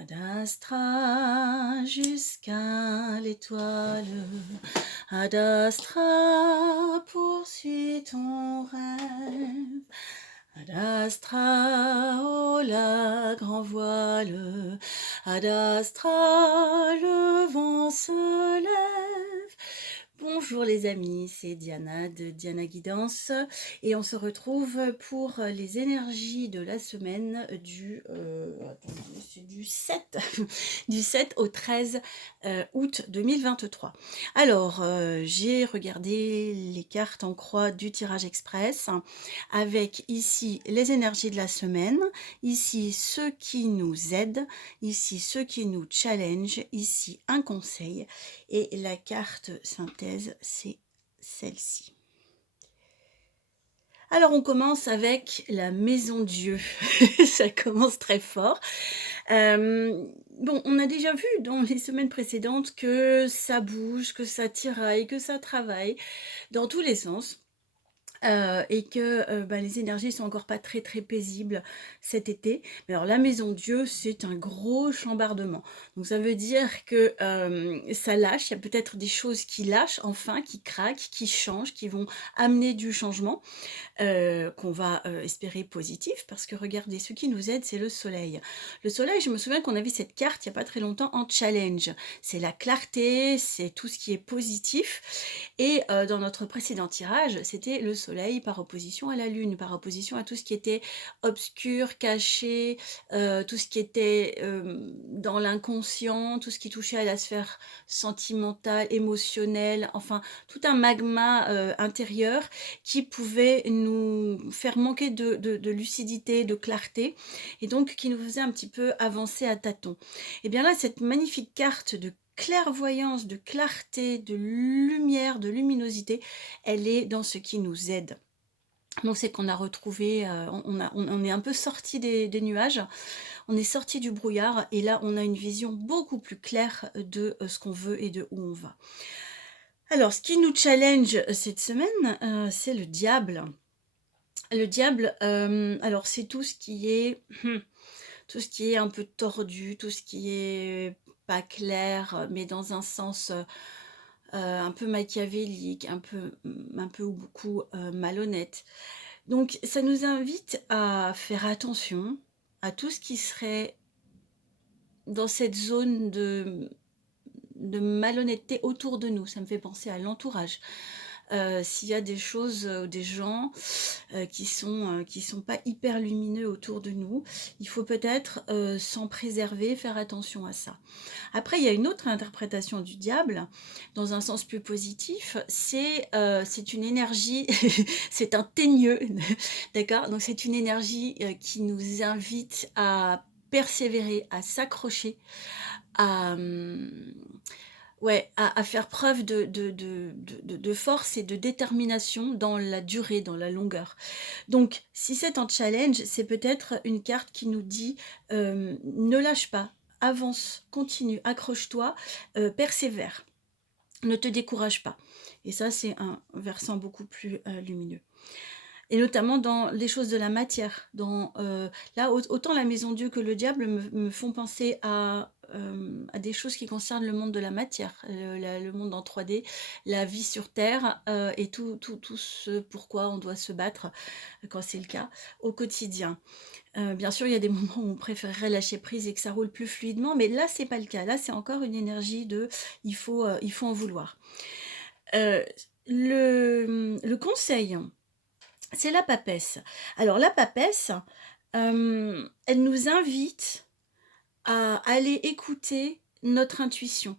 Ad astra jusqu'à l'étoile, Ad astra poursuis ton rêve, Ad astra, oh la grand voile, Ad astra, le vent se lève. Bonjour les amis, c'est Diana de Diana Guidance et on se retrouve pour les énergies de la semaine attendez, c'est du 7 du 7 au 13 août 2023. Alors, j'ai regardé les cartes en croix du tirage express avec ici les énergies de la semaine, ici ceux qui nous aident, ici ceux qui nous challenge, ici un conseil et la carte synthèse, c'est celle-ci. Alors on commence avec la maison Dieu, ça commence très fort. Bon, on a déjà vu dans les semaines précédentes que ça bouge, que ça tiraille, que ça travaille dans tous les sens. Et que les énergies sont encore pas très très paisibles cet été. Mais alors la maison Dieu, c'est un gros chambardement. Donc ça veut dire que ça lâche, il y a peut-être des choses qui lâchent enfin, qui craquent, qui changent, qui vont amener du changement qu'on va espérer positif, parce que regardez, ce qui nous aide, c'est le soleil. Le soleil, je me souviens qu'on avait cette carte il n'y a pas très longtemps en challenge. C'est la clarté, c'est tout ce qui est positif. Et dans notre précédent tirage, c'était le soleil par opposition à la lune, par opposition à tout ce qui était obscur, caché, tout ce qui était dans l'inconscient, tout ce qui touchait à la sphère sentimentale, émotionnelle, enfin tout un magma intérieur qui pouvait nous faire manquer de lucidité, de clarté, et donc qui nous faisait un petit peu avancer à tâtons. Et bien là, cette magnifique carte de clairvoyance, de clarté, de lumière, de luminosité, elle est dans ce qui nous aide. Donc c'est qu'on a retrouvé, on est un peu sorti des nuages, on est sorti du brouillard, et là on a une vision beaucoup plus claire de ce qu'on veut et de où on va. Alors ce qui nous challenge cette semaine, c'est le diable. Le diable, alors c'est tout ce qui est tout ce qui est un peu tordu, tout ce qui est pas clair, mais dans un sens, un peu machiavélique, un peu ou beaucoup, malhonnête. Donc ça nous invite à faire attention à tout ce qui serait dans cette zone de malhonnêteté autour de nous. Ça me fait penser à l'entourage. S'il y a des choses, des gens qui sont pas hyper lumineux autour de nous, il faut peut-être s'en préserver, faire attention à ça. Après, il y a une autre interprétation du diable, dans un sens plus positif, c'est une énergie, c'est un teigneux, d'accord. Donc c'est une énergie qui nous invite à persévérer, à s'accrocher, à, ouais, à faire preuve de force et de détermination dans la durée, dans la longueur. Donc, si c'est en challenge, c'est peut-être une carte qui nous dit ne lâche pas, avance, continue, accroche-toi, persévère, ne te décourage pas. Et ça, c'est un versant beaucoup plus lumineux. Et notamment dans les choses de la matière. Là, autant la maison Dieu que le diable me font penser à des choses qui concernent le monde de la matière, le monde en 3D, la vie sur Terre, et tout ce pourquoi on doit se battre, quand c'est le cas, au quotidien. Bien sûr, il y a des moments où on préférerait lâcher prise et que ça roule plus fluidement, mais là, c'est pas le cas. Là, c'est encore une énergie de il faut en vouloir. Euh, le conseil, c'est la papesse. Alors la papesse, elle nous invite à aller écouter notre intuition.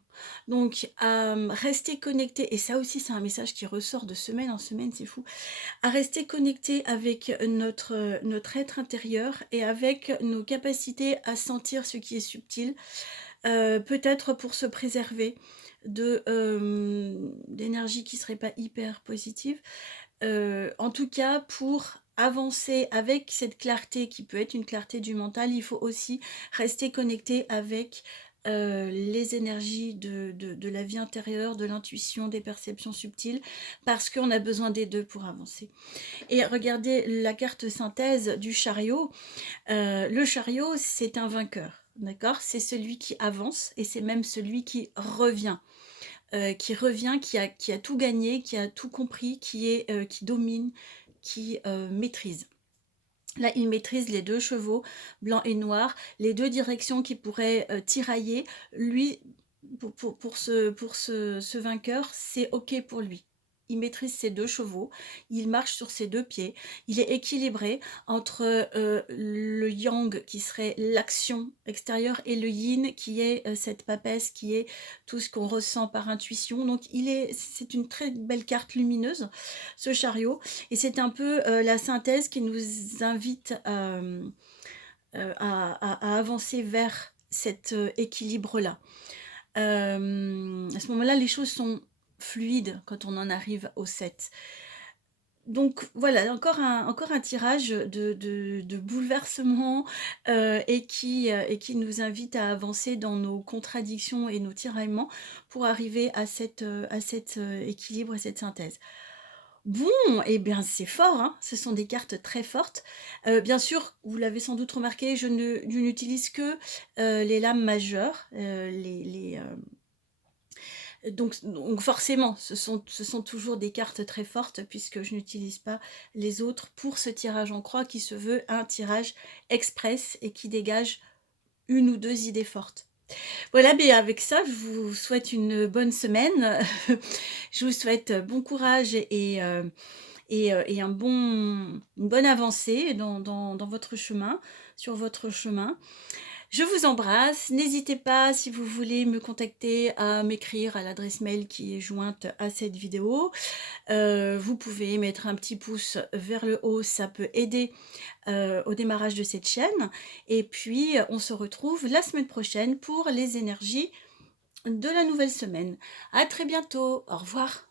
Donc à rester connecté, et ça aussi c'est un message qui ressort de semaine en semaine, c'est fou, à rester connecté avec notre être intérieur et avec nos capacités à sentir ce qui est subtil, peut-être pour se préserver d'énergie qui serait pas hyper positive. En tout cas, pour avancer avec cette clarté qui peut être une clarté du mental, il faut aussi rester connecté avec les énergies de la vie intérieure, de l'intuition, des perceptions subtiles, parce qu'on a besoin des deux pour avancer. Et regardez la carte synthèse du chariot. Le chariot, c'est un vainqueur. d'accord? C'est celui qui avance et c'est même celui qui revient, qui a tout gagné, qui a tout compris, qui domine, qui maîtrise. Là, il maîtrise les 2 chevaux, blanc et noir, les 2 directions qui pourraient, tirailler. Lui, pour ce vainqueur, c'est OK pour lui. Il maîtrise ses 2 chevaux, il marche sur ses 2 pieds, il est équilibré entre, le yang qui serait l'action extérieure et le yin qui est, cette papesse, qui est tout ce qu'on ressent par intuition. Donc c'est une très belle carte lumineuse, ce chariot, et c'est un peu, la synthèse qui nous invite, à avancer vers cet, équilibre-là. À ce moment-là, les choses sont fluides quand on en arrive au 7. Donc voilà, encore un tirage de bouleversement, et qui nous invite à avancer dans nos contradictions et nos tiraillements pour arriver à cet équilibre et cette synthèse. Bon, eh bien, c'est fort, hein, ce sont des cartes très fortes. Bien sûr, vous l'avez sans doute remarqué, je n'utilise que, les lames majeures, donc forcément, ce sont toujours des cartes très fortes puisque je n'utilise pas les autres pour ce tirage en croix qui se veut un tirage express et qui dégage une ou 2 idées fortes. Voilà, beh, avec ça, je vous souhaite une bonne semaine. Je vous souhaite bon courage et une bonne avancée dans votre chemin, sur votre chemin. Je vous embrasse. N'hésitez pas, si vous voulez me contacter, à m'écrire à l'adresse mail qui est jointe à cette vidéo. Vous pouvez mettre un petit pouce vers le haut, ça peut aider au démarrage de cette chaîne. Et puis, on se retrouve la semaine prochaine pour les énergies de la nouvelle semaine. À très bientôt. Au revoir.